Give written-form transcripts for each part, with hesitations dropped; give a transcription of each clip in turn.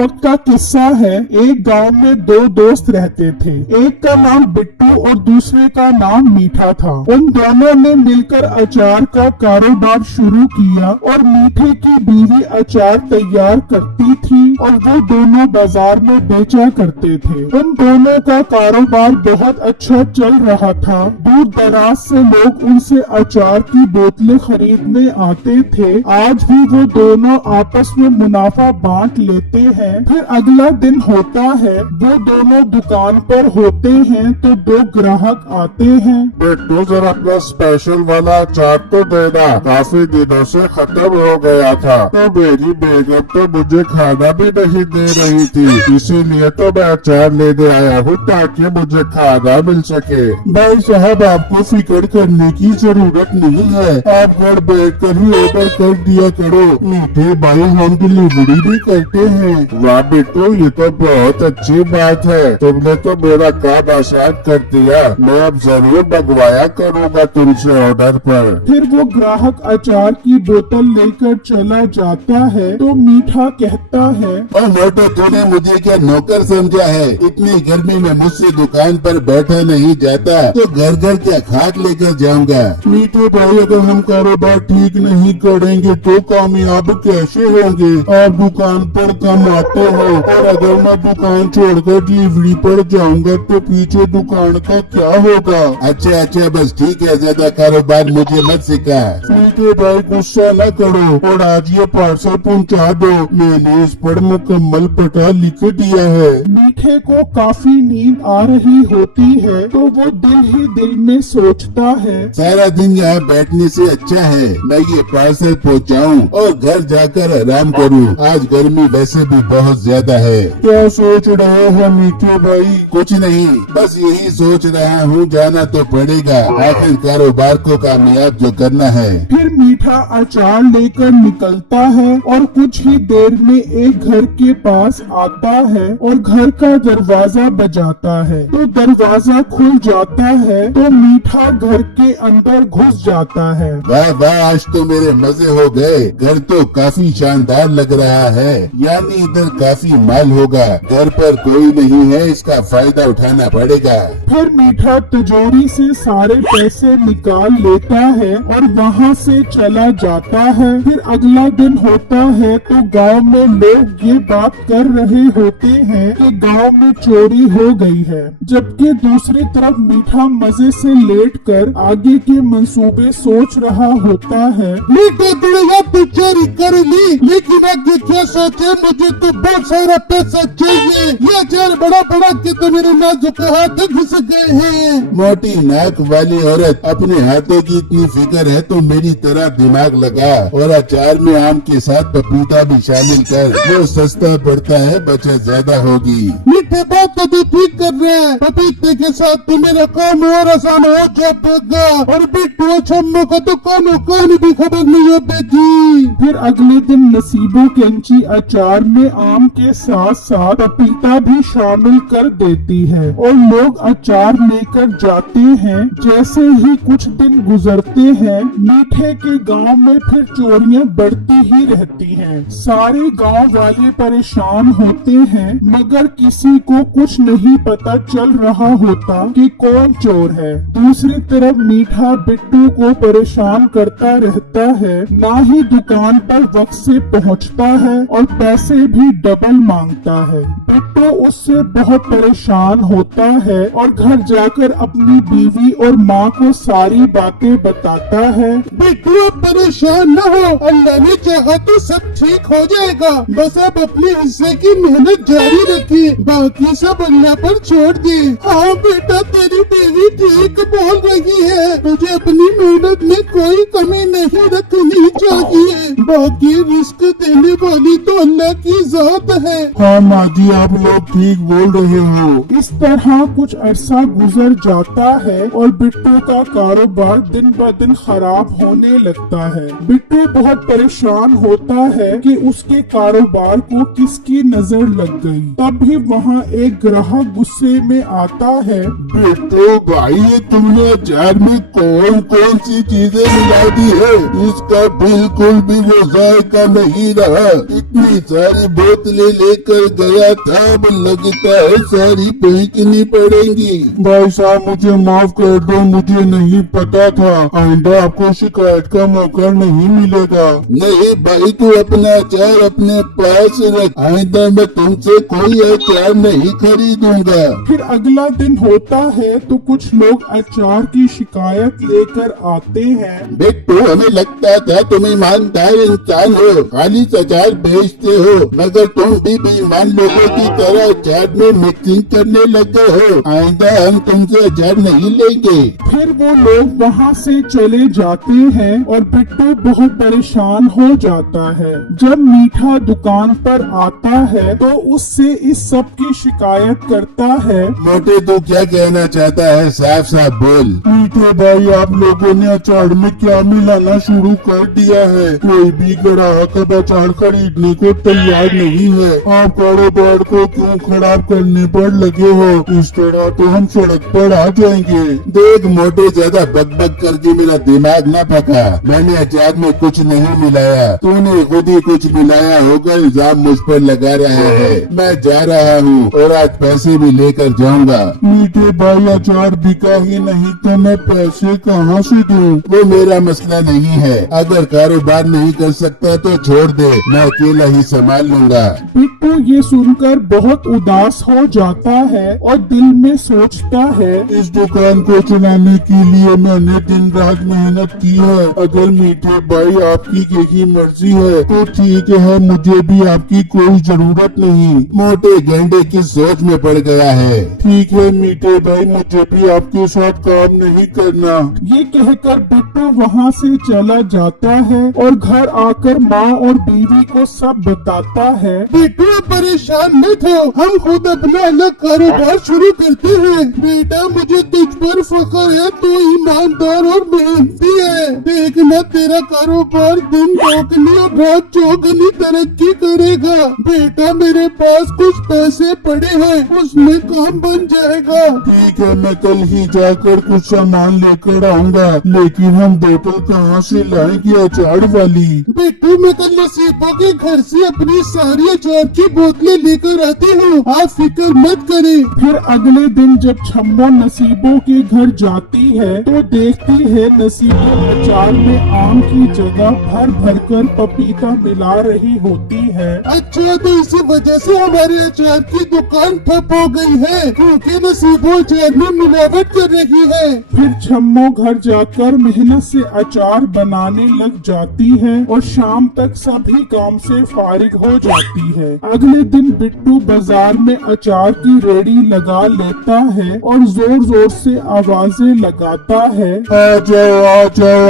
वक्त का किस्सा है। एक गांव में दो दोस्त रहते थे। एक का नाम बिट्टू और दूसरे का नाम मीठा था। उन दोनों ने मिलकर अचार का कारोबार शुरू किया और मीठे की बीवी अचार तैयार करती थी और वो दोनों बाजार में बेचा करते थे। उन दोनों का कारोबार बहुत अच्छा चल रहा था। दूर दराज से लोग उनसे अचार की बोतलें खरीदने आते थे। आज भी वो दोनों आपस में मुनाफा बांट लेते हैं। फिर अगला दिन होता है, वो दोनों दुकान पर होते हैं तो दो ग्राहक आते हैं। बिट्टू जरा अपना स्पेशल वाला अचार तो देना, काफी दिनों से खत्म हो गया था। तो मेरी बेगम तो मुझे खाना भी नहीं दे रही थी, इसीलिए तो मैं अचार लेने आया हूँ ताकि मुझे खाना मिल सके। भाई साहब, आपको फिक्र करने की जरूरत नहीं है, आप घर बैठ कर ही ऑर्डर कर दिया करो। मीठे भाई हम डिलीवरी भी करते हैं। वाह बिट्टू, ये तो बहुत अच्छी बात है, तुमने तो मेरा काम आसान कर दिया। मैं अब जरूर मंगवाया करूँगा तुमसे ऑर्डर पर। फिर वो ग्राहक अचार की बोतल लेकर चला जाता है तो मीठा कहता है, और मोटो, तूने मुझे क्या नौकर समझा है? इतनी गर्मी में मुझसे दुकान पर बैठा नहीं जाता तो घर घर क्या खाक लेकर जाऊंगा। मीठे भाई, अगर हम कारोबार ठीक नहीं करेंगे तो कामयाब कैसे होंगे? आप दुकान पर कम आते हो और अगर मैं दुकान छोड़कर डिलीवरी पर जाऊंगा तो पीछे दुकान का क्या होगा? अच्छा अच्छा, बस ठीक है, ज्यादा कारोबार मुझे मत सिखा। मीठे भाई, गुस्सा न करो और आज ये पार्सल पहुंचा दो। मैंने इस पर मुकम्मल पता लिख दिया है। मीठे को काफी नींद आ रही होती है तो वो दिल ही दिल में सोचता है, सारा दिन यहाँ बैठने से अच्छा है मैं ये पार्सल पहुँचाऊँ और घर जाकर आराम करूँ। आज गर्मी वैसे भी बहुत ज्यादा है। क्या सोच रहे हो मीठे भाई? कुछ नहीं, बस यही सोच रहा हूँ, जाना तो पड़ेगा, आखिर कारोबार को कामयाब जो करना है। फिर मीठा अचार लेकर निकलता है और कुछ ही देर में एक घर के पास आता है और घर का दरवाजा बजाता है। तो दरवाजा खुल जाता है तो मीठा घर के अंदर घुस जाता है। वाह वाह, आज तो मेरे मजे हो गए। घर तो काफी शानदार लग रहा है, यानी इधर काफी माल होगा। घर पर कोई नहीं है, इसका फायदा उठाना पड़ेगा। फिर मीठा तिजोरी से सारे पैसे निकाल लेता है और वहाँ से चला जाता है। फिर अगला दिन होता है तो गांव में लोग ये बात कर रहे होते हैं कि गांव में चोरी हो गई है, जबकि दूसरी तरफ मीठा मजे से लेटकर आगे के मंसूबे सोच रहा होता है। मीठे दुनिया तो चोरी कर ली, लेकिन आगे क्या सोचे? मुझे तो बहुत सारा पैसा चाहिए। ये अचार बड़ा बड़ा के तो मेरे नाजुक हाथ घुस गए हैं। मोटी नाक वाली औरत, अपने हाथों की इतनी फिक्र है तो मेरी तरह दिमाग लगा और अचार में आम के साथ पपीता भी शामिल कर, वो सस्ता पड़ता है, बचत ज्यादा होगी। मीठे बात तो तू ठीक कर रहे हैं, पपीते के साथ तो मेरा काम और आसान हो जाएगा। और बिट्टू छम्मो का तो कानो कान भी खबर नहीं होती। फिर अगले दिन नसीबों कैंची अचार में आम के साथ साथ पपीता भी शामिल कर देती है और लोग अचार लेकर जाते हैं। जैसे ही कुछ दिन गुजरते हैं, मीठे के गांव में फिर चोरियां बढ़ती ही रहती हैं। सारे गांव वाले परेशान होते हैं, मगर किसी को कुछ नहीं पता चल रहा होता कि कौन चोर है। दूसरी तरफ मीठा बिट्टू को परेशान करता रहता है, ना ही दुकान पर वक्त से पहुंचता है और पैसे भी डबल मांगता है। बिट्टू उससे बहुत परेशान होता है और घर जाकर अपनी बीवी और माँ को सारी बातें बताता है। बिट्टू, परेशान न हो, अल्लाह ने चाहा तो सब ठीक हो जाएगा। बस अब अपने हिस्से की मेहनत जारी रखी, बाकी सब अल्लाह पर छोड़ दी। हाँ बेटा, तेरी बीवी ठीक बोल रही है, तुझे अपनी मेहनत में कोई कमी नहीं रखनी चाहिए। बाकी रिस्क देने वाली तो अल्लाह की जात है। हाँ माँ जी, आप लोग ठीक बोल रहे हो। इस तरह कुछ अरसा गुजर जाता है और बिट्टू का कारोबार दिन ब दिन खराब होने लगता है। बिट्टू बहुत परेशान होता है कि उसके कारोबार को किसकी नजर लग गई। तभी वहाँ एक ग्राहक गुस्से में आता है। बिट्टू भाई, ये तुमने अचार में कौन कौन सी चीजें मिला दी है? इसका बिल्कुल भी वो जायका नहीं रहा। इतनी इतनी सारी बोतलें लेकर गया था, अब लगता है सारी फेंकनी पड़ेंगी। भाई साहब मुझे माफ कर दो, मुझे नहीं पता था। आइंदा आपको शिकायत का मौका नहीं मिलेगा। नहीं भाई, तू अपना अचार अपने पास रख, आइंदा मैं तुमसे कोई अचार नहीं खरीदूंगा। फिर अगला दिन होता है तो कुछ लोग अचार की शिकायत लेकर आते हैं। बिट्टू, हमें लगता था तुम ईमानदार इंसान हो, खाली अचार बेचते हो, मगर तुम भी बेईमान लोगों की तरह अचार में मिक्सिंग करने लगे हो। आइंदा हम तुमसे अचार नहीं लेंगे। फिर वो लोग वहाँ से चले जाते हैं और बिट्टू बहुत परेशान हो जाता है। जब मीठा दुकान पर आता है तो उससे इस सब की शिकायत करता है। मोटे, तू क्या कहना चाहता है? साफ साफ बोल। मीठे भाई, आप लोगों ने अचार में क्या मिलाना शुरू कर दिया है? कोई भी ग्राहक अब अचार खरीदने को तैयार नहीं है। आप कारोबार को क्यों खराब करने पर लगे हो? इस तरह तो हम सड़क पर आ जाएंगे। देख मोटे, ज्यादा बकबक करके मेरा दिमाग न पका। मैंने अचार में कुछ नहीं मिलाया, तूने खुद ही कुछ मिलाया होगा, इल्जाम मुझ पर लगा रहा है। मैं जा रहा हूँ और आज पैसे भी लेकर जाऊंगा। मीठे भाई, अचार बिका ही नहीं तो मैं पैसे कहाँ से दूं? वो मेरा मसला नहीं है, अगर कारोबार नहीं कर सकता तो छोड़ दे, मैं अकेला ही संभाल लूंगा। बिट्टू ये सुनकर बहुत उदास हो जाता है और दिल में सोचता है, इस दुकान को चलाने के लिए मैंने दिन रात मेहनत की है। अगर मीठे भाई आपकी यही मर्जी है तो ठीक है, मुझे भी आपकी कोई जरूरत नहीं। मोटे गेंडे की सोच में पड़ गया है। ठीक है मीठे भाई, मुझे भी आपके साथ काम नहीं करना। ये कहकर बिट्टू वहाँ से चला जाता है और घर आकर माँ और बीवी को सब बताता है। बिट्टू, परेशान मत हो, हम खुद अपना अलग कारोबार शुरू करते हैं। बेटा, मुझे तुझ पर फख्र है, तू ईमानदार और मेहनती है। देखना तेरा कारोबार दिन दोगुनी और रात चौगुनी तरक्की करेगा। बेटा, मेरे पास कुछ पैसे पड़े हैं, उसमें काम बन जाएगा। ठीक है, मैं कल ही जाकर कुछ सामान लेकर आऊंगा, लेकिन हम बोतल कहाँ से लाएंगे अचार वाली? बिट्टू, मैं कल नसीबों के घर से अपनी सारी अचार की बोतलें लेकर आती हूँ, आप फिक्र मत करें। फिर अगले दिन जब छम्मो नसीबों के घर जाती है तो देखती है नसीबो अचार में आम की जगह भर भर कर पपीता मिला रही होती है। अच्छा, तो इसी वजह से हमारे अचार की दुकान ठप हो गई है, क्योंकि नसीबो अचार में मिलावट कर रही है। फिर छम्मो घर जाकर मेहनत से अचार बनाने लग जाती है और शाम तक सभी काम से फारिग हो जाती है। अगले दिन बिट्टू बाजार में अचार की रेडी लगा लेता है और जोर जोर से आवाजें लगाता है, आ जाओ,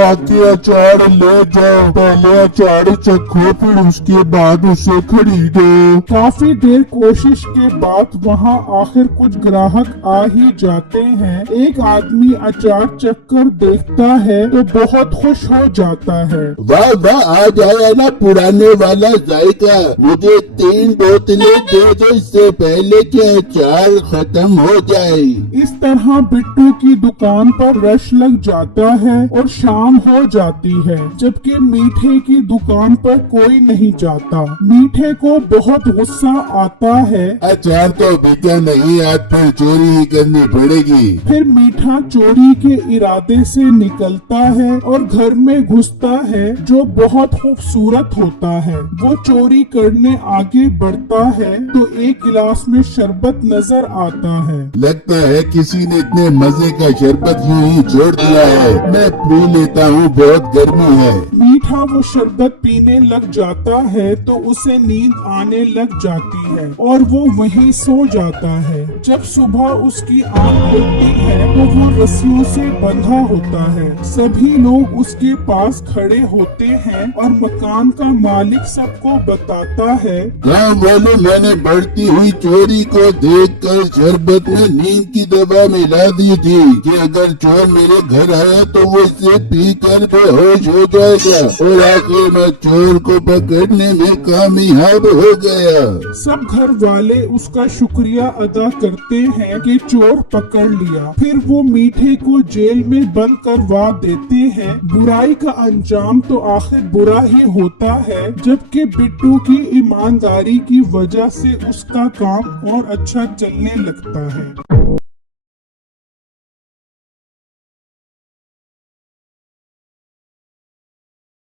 आके अचार ले जाओ। पहले अचार चखो, फिर उसके बाद उसे खरीदो। काफी देर कोशिश के बाद वहाँ आखिर कुछ ग्राहक आ ही जाते हैं। एक आदमी अचार चखकर देखता है तो बहुत खुश हो जाता है। वाह वाह, आज आया ना पुराने वाला जायका। मुझे 3 बोतलें दे दो, इससे पहले कि अचार खत्म हो जाए। इस तरह बिट्टू की दुकान पर रश लग जाता है और शाम हो जाती है, जबकि मीठे की दुकान पर कोई नहीं जाता। मीठे को बहुत गुस्सा आता है। अचार तो बिका नहीं, आज फिर चोरी ही करनी पड़ेगी। फिर मीठा चोरी के इरादे से निकलता है और घर में घुसता है जो बहुत खूबसूरत होता है। वो चोरी करने आगे बढ़ता है तो एक गिलास में शरबत नजर आता है। लगता है किसी ने इतने मजे का शरबत यूं ही छोड़ दिया है, मैं पी लेता हूँ, बहुत गर्मी है। मीठा वो शरबत पीने लग जाता है तो उसे नींद आने लग जाती है और वो वहीं सो जाता है। जब सुबह उसकी आंख खुलती है तो वो रस्सियों से बंधा होता है। सभी लोग उसके पास खड़े होते हैं और मकान का मालिक सबको बताता है, गाँव वालों, मैंने बढ़ती हुई चोरी को देखकर शरबत में नींद की दवा मिला दी थी कि अगर चोर मेरे घर आया तो वो इसे पीकर बेहोश हो जाएगा और आखिर में चोर को पकड़ने में कामयाब हो गया। सब घर वाले उसका शुक्रिया अदा करते हैं कि चोर पकड़ लिया। फिर वो मीठे को जेल में बंद करवा देते हैं। बुराई का अंजाम तो आखिर बुरा ही होता है, जबकि बिट्टू की ईमानदारी की वजह से उसका काम और अच्छा चलने लगता है।